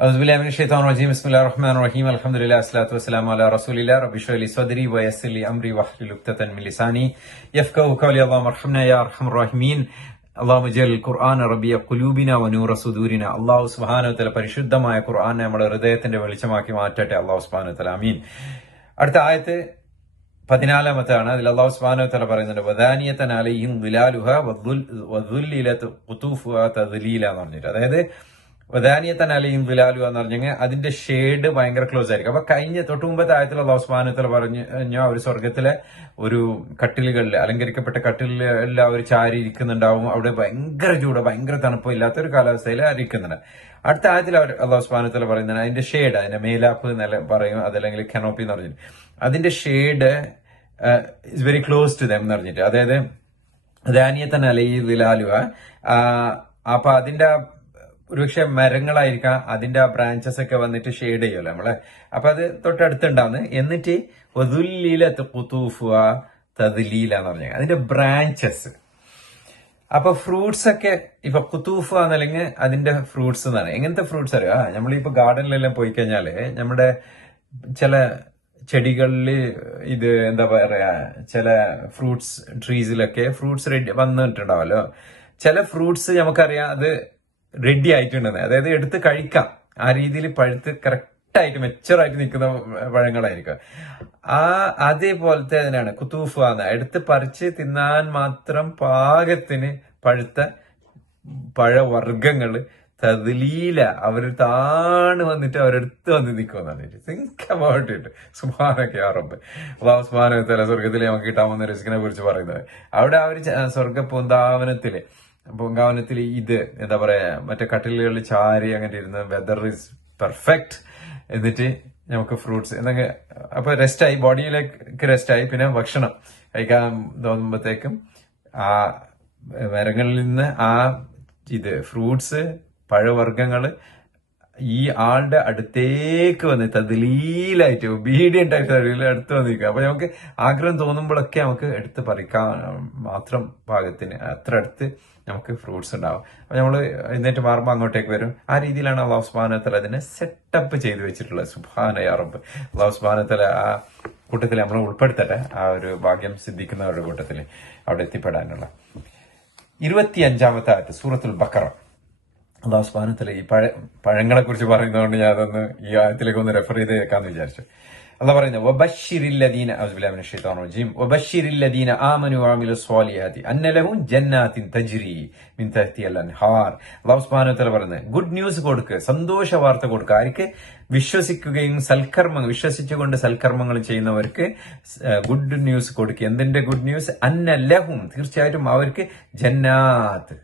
أعوذ بالله من الشيطان الرجيم بسم الله الرحمن الرحيم الحمد لله والصلاة والسلام على رسول الله رب اشرح لي صدري ويسر لي أمري واحلل عقدة من لساني يفقهوا قولي اللهم ارحمنا يا أرحم الراحمين اللهم اجعل القرآن ربيع قلوبنا ونور صدورنا അള്ളാഹു സുബാനോത്തല പരിശുദ്ധമായ ഖുർആൻ നമ്മുടെ ഹൃദയത്തിന്റെ വെളിച്ചമാക്കി മാറ്റട്ടെ അള്ളാഹു സുബാനോത്തല അമീൻ അടുത്ത ആയത്ത് പതിനാലാമത്താണ് അതിൽ അള്ളാഹു സുബാനോ തല പറയുന്നുണ്ട് വദാനിയത്തൻ അലൈഹിം വിലാലുഹ വദുല്ലിലത്ത് ഖുതൂഫുഹ തദ്ലീല എന്ന് പറഞ്ഞിട്ട് അതായത് വദാനിയത്തൻ അലൈഹിം വിലാലുഹ എന്ന് പറഞ്ഞെങ്കിൽ അതിന്റെ ഷെയ്ഡ് ഭയങ്കര ക്ലോസ് ആയിരിക്കും. അപ്പൊ കഴിഞ്ഞ തൊട്ടു മുമ്പത്തെ ആയത്തിൽ അള്ളാഹു സുബാനോ തല പറഞ്ഞു അവർ സ്വർഗത്തിലെ ഒരു കട്ടിലുകളിൽ അലങ്കരിക്കപ്പെട്ട കട്ടിലിൽ അവർ ചാരി ഇരിക്കുന്നുണ്ടാവും. അവിടെ ഭയങ്കര ചൂട് ഭയങ്കര തണുപ്പം ഇല്ലാത്ത ഒരു കാലാവസ്ഥയിൽ ഇരിക്കുന്നുണ്ട് അടുത്ത ആയത്തിൽ അവർ അള്ളാഹു സുബാനോ തല പറയുന്നത് അതിന്റെ ഷെയ്ഡ് അതിന്റെ മേലാപ്പ് എന്നല്ല പറയും അതല്ലെങ്കിൽ കെനോപ്പി എന്ന് പറഞ്ഞിട്ട്. അതിന്റെ shade is very close to them എന്ന് പറഞ്ഞിട്ട്. അതായത് ധാന്യത്തൻ അലയിലാലുക അപ്പൊ അതിന്റെ ആ ഒരുപക്ഷെ മരങ്ങളായിരിക്കാം അതിന്റെ ആ ബ്രാഞ്ചസ് ഒക്കെ വന്നിട്ട് ഷെയ്ഡ് ചെയ്യുമല്ലോ നമ്മളെ. അപ്പൊ അത് തൊട്ടടുത്തുണ്ടാവുന്നു എന്നിട്ട് വധുല്ലീല കുത്തൂഫുക തദ്ലീല എന്ന് പറഞ്ഞാൽ അതിന്റെ ബ്രാഞ്ചസ് അപ്പൊ ഫ്രൂട്ട്സ് ഒക്കെ ഇപ്പൊ കുത്തൂഫ് എന്നല്ലെങ്കിൽ അതിന്റെ ഫ്രൂട്ട്സ് എന്നാണ്. എങ്ങനത്തെ ഫ്രൂട്ട്സ് അറിയാം? നമ്മളിപ്പോ ഗാർഡനിലെല്ലാം പോയി കഴിഞ്ഞാൽ നമ്മുടെ ചില ചെടികളിൽ ഇത് എന്താ പറയാ ചില ഫ്രൂട്ട്സ് ട്രീസിലൊക്കെ ഫ്രൂട്ട്സ് റെഡി വന്നിട്ടുണ്ടാവല്ലോ. ചില ഫ്രൂട്ട്സ് നമുക്കറിയാം അത് റെഡി ആയിട്ടുണ്ടെന്ന്. അതായത് എടുത്ത് കഴിക്കാം. ആ രീതിയിൽ പഴുത്ത് കറക്റ്റായിട്ട് മെച്ചറായിട്ട് നിൽക്കുന്ന പഴങ്ങളായിരിക്കും. ആ അതേപോലത്തെ അതിനാണ് കുത്തൂഫ് എന്ന. എടുത്ത് പറിച്ച് തിന്നാൻ മാത്രം പാകത്തിന് പഴുത്ത പഴവർഗങ്ങൾ തതിലീല അവർ താണ് വന്നിട്ട് അവരെടുത്ത് വന്ന് നിൽക്കുമെന്നാണ് തിങ്ക് അബൌട്ട് ഇറ്റ് സുബാനൊക്കെ ആറുമ്പ് അള്ളാഹു സുബാന സ്വർഗത്തിൽ നമുക്ക് കിട്ടാമെന്ന രസിക്കനെ കുറിച്ച് പറയുന്നത്. അവിടെ അവർ സ്വർഗ പൂന്താവനത്തിൽ പൂങ്കാവനത്തിൽ ഇത് എന്താ പറയാ മറ്റേ കട്ടിലുകളിൽ ചാരി അങ്ങനെ ഇരുന്ന് വെദർ ഇസ് പെർഫെക്റ്റ് എന്നിട്ട് നമുക്ക് ഫ്രൂട്ട്സ് എന്നൊക്കെ അപ്പൊ റെസ്റ്റായി ബോഡിയിലേക്ക് റെസ്റ്റായി പിന്നെ ഭക്ഷണം കഴിക്കാൻ തോന്നുമ്പോഴത്തേക്കും ആ മരങ്ങളിൽ നിന്ന് ആ ഇത് ഫ്രൂട്ട്സ് പഴവർഗങ്ങൾ ഈ ആളുടെ അടുത്തേക്ക് വന്ന് ദലീലായിട്ട് ഒബീഡിയന്റ് ആയിട്ട് അടുത്ത് അടുത്ത് വന്നിരിക്കുക അപ്പൊ നമുക്ക് ആഗ്രഹം തോന്നുമ്പോഴൊക്കെ നമുക്ക് എടുത്ത് പറിക്കാൻ മാത്രം പാകത്തിന് അത്ര അടുത്ത് നമുക്ക് ഫ്രൂട്ട്സ് ഉണ്ടാവും. അപ്പൊ നമ്മൾ എന്നിട്ട് മാറുമ്പോൾ അങ്ങോട്ടേക്ക് വരും. ആ രീതിയിലാണ് അള്ളാഹു സുബാനത്തല അതിനെ സെറ്റപ്പ് ചെയ്ത് വെച്ചിട്ടുള്ളത്. സുബാന യാറബ് അള്ളാഹു സുബാനത്തല ആ കൂട്ടത്തിൽ നമ്മൾ ഉൾപ്പെടുത്തട്ടെ. ആ ഒരു ഭാഗ്യം സിദ്ധിക്കുന്നവരുടെ കൂട്ടത്തിൽ അവിടെ എത്തിപ്പെടാനുള്ള. ഇരുപത്തി അഞ്ചാമത്തെ ആയിട്ട് സൂറത്തുൽ ബക്കറ. അള്ളാഹു സുബാനത്തിലെ ഈ പഴ പഴങ്ങളെ കുറിച്ച് പറയുന്നതുകൊണ്ട് ഞാൻ അതൊന്ന് ഈ ആയത്തിലേക്ക് ഒന്ന് റെഫർ ചെയ്ത് കേൾക്കാന്ന് വിചാരിച്ചു. അല്ല പറയുന്നത് വബശ്ശിരില്ലദീന അസ്ബില്ലാഹിൻ മിനശ് ശൈത്താനിർ റജീം വബശ്ശിരില്ലദീന ആമനു വഅമിലു സ്വാലിഹാത്തി അന്ന ലഹും ജന്നാത്തിൻ തജ്രി മിൻ തഹ്തിഹൽ അൻഹാർ. അല്ലാഹു പറയുന്നത് ഗുഡ് ന്യൂസ് കൊടുക്കുക സന്തോഷ വാർത്ത കൊടുക്കുക ആർക്ക്? വിശ്വസിക്കുകയും സൽക്കർമ്മങ്ങൾ വിശ്വസിച്ചുകൊണ്ട് സൽക്കർമ്മങ്ങൾ ചെയ്യുന്നവർക്ക് ഗുഡ് ന്യൂസ് കൊടുക്കുക എന്തിന്റെ ഗുഡ് ന്യൂസ്? അന്ന ലഹും തീർച്ചയായിട്ടും അവർക്ക് ജന്നാത്ത്.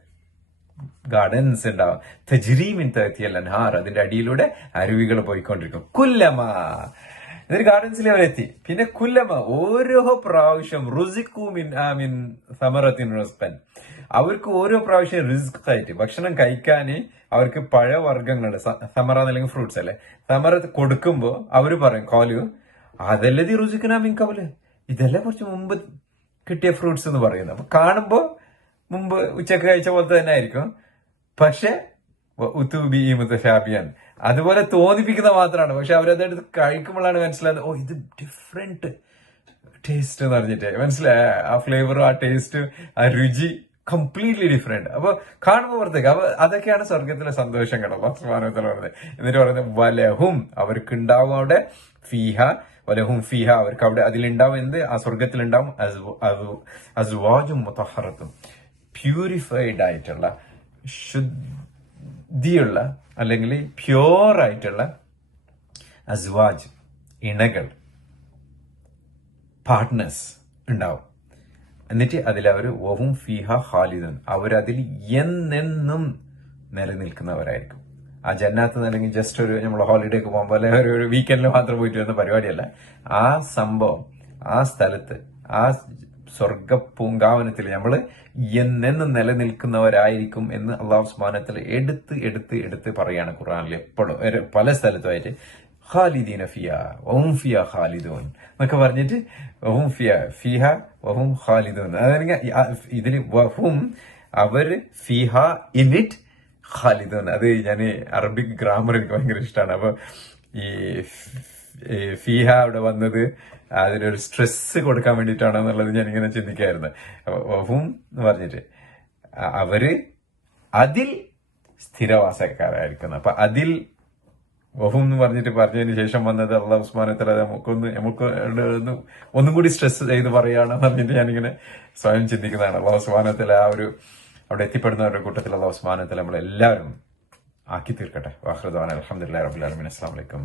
ഗാർഡൻസ് ഉണ്ടാവും തജ്രീമിൻ തഹ്തിഹൽ അൻഹാർ അതിന്റെ അടിയിലൂടെ അരുവികൾ പോയിക്കൊണ്ടിരിക്കും. കുല്ലമ. എന്നിട്ട് ഗാർഡൻസിൽ അവരെത്തി. പിന്നെ കുല്ലമ. ഓരോ പ്രാവശ്യം റുസിക്കൂമിൻ ആമിൻ സമറത്തിൻ റസ്പൻ അവർക്ക് ഓരോ പ്രാവശ്യം റിസ്ക് ആയിട്ട് ഭക്ഷണം കഴിക്കാൻ അവർക്ക് പഴവർഗങ്ങൾ സമറ അല്ലെങ്കിൽ ഫ്രൂട്ട്സ് അല്ലെ? സമറ കൊടുക്കുമ്പോ അവർ പറയും കോലു അതല്ലേ റുസിക്കനാമിൻ കവൽ ഇതെല്ലാം കുറച്ച് മുമ്പ് കിട്ടിയ ഫ്രൂട്ട്സ് എന്ന് പറയുന്നത്. അപ്പൊ കാണുമ്പോ മുമ്പ് ഉച്ചയ്ക്ക് കഴിച്ച പോലത്തെ തന്നെ ആയിരിക്കും. പക്ഷെ ഉത്തൂബി മുത്തശാബിയൻ അതുപോലെ തോന്നിപ്പിക്കുന്ന മാത്രമാണ്. പക്ഷെ അവരതെടുത്ത് കഴിക്കുമ്പോഴാണ് മനസ്സിലായത് ഓ ഇത് ഡിഫറെന്റ് ടേസ്റ്റ് എന്ന് പറഞ്ഞിട്ട്. മനസ്സിലായ? ആ ഫ്ലേവറും ആ ടേസ്റ്റും ആ രുചി കംപ്ലീറ്റ്ലി ഡിഫറെന്റ് അപ്പൊ കാണുമ്പോൾ പുറത്തേക്ക്. അപ്പൊ അതൊക്കെയാണ് സ്വർഗത്തിലെ സന്തോഷം കേട്ടോ പറഞ്ഞത്. എന്നിട്ട് പറയുന്നത് വലഹും അവർക്ക് ഉണ്ടാവും അവിടെ ഫീഹ വലഹും ഫീഹ അവർക്ക് അവിടെ അതിലുണ്ടാവും എന്ത്? ആ സ്വർഗത്തിലുണ്ടാവും അസ്വാജും മുത്തഹറത്തും പ്യൂരിഫൈഡ് ആയിട്ടുള്ള ശുദ്ധിയുള്ള അല്ലെങ്കിൽ പ്യോർ ആയിട്ടുള്ള അസ്വാജ് ഇണകൾ പാർട്ട്നേഴ്സ് ഉണ്ടാവും. എന്നിട്ട് അതിൽ അവർ ഓവും ഫിഹ ഹാലിദൻ അവരതിൽ എന്നെന്നും നിലനിൽക്കുന്നവരായിരിക്കും. ആ ജന്നാത്ത് അല്ലെങ്കിൽ ജസ്റ്റ് ഒരു നമ്മൾ ഹോളിഡേക്ക് പോകുമ്പോൾ അല്ലെങ്കിൽ ഒരു വീക്കെൻഡിൽ മാത്രം പോയിട്ട് വരുന്ന പരിപാടിയല്ല. ആ സംഭവം ആ സ്ഥലത്ത് ആ സ്വർഗ പൂങ്കാവനത്തിൽ നമ്മൾ എന്നെന്നും നിലനിൽക്കുന്നവരായിരിക്കും എന്ന് അള്ളാഹു സ്മാനത്തിൽ എടുത്ത് എടുത്ത് എടുത്ത് പറയാണ് ഖുറാനിൽ എപ്പോഴും പല സ്ഥലത്തുമായിട്ട്. ഖാലിദീന ഫിയ ഓം ഫിയ ഖാലിദോൻ എന്നൊക്കെ പറഞ്ഞിട്ട് ഓം ഫിയ ഫിഹ ഓം ഖാലിദോൻ. അതായത് ഇതിൽ വഹും അവർ ഫിഹ ഇൻ ഇറ്റ് ഖാലിദൂൻ. അത് ഞാൻ അറബിക് ഗ്രാമർ എനിക്ക് ഭയങ്കര ഇഷ്ടമാണ് അപ്പൊ ഈ ഫീഹ അവിടെ വന്നത് അതിനൊരു സ്ട്രെസ് കൊടുക്കാൻ വേണ്ടിയിട്ടാണോ എന്നുള്ളത് ഞാൻ ഇങ്ങനെ ചിന്തിക്കായിരുന്നു വഹും എന്ന് പറഞ്ഞിട്ട് അവർ അതിൽ സ്ഥിരവാസക്കാരായിരിക്കുന്നു. അപ്പൊ അതിൽ വഹും എന്ന് പറഞ്ഞിട്ട് പറഞ്ഞതിന് ശേഷം വന്നത് അള്ളാഹ് ഉസ്മാനത്തല നമുക്കൊന്ന് നമുക്ക് ഒന്ന് കൂടി സ്ട്രെസ് ചെയ്ത് പറയുകയാണെന്ന് പറഞ്ഞിട്ട് ഞാനിങ്ങനെ സ്വയം ചിന്തിക്കുന്നതാണ്. അള്ളാഹ് ഉസ്മാനത്തല ആ ഒരു അവിടെ എത്തിപ്പെടുന്നവരുടെ കൂട്ടത്തിൽ അള്ളാഹു ഉസ്മാനത്തല നമ്മളെല്ലാവരും ആക്കി തീർക്കട്ടെ വാഹൃദാൻ അലഹമുല്ലാ റബുലാലമിൻ അസ്സാം വലൈക്കും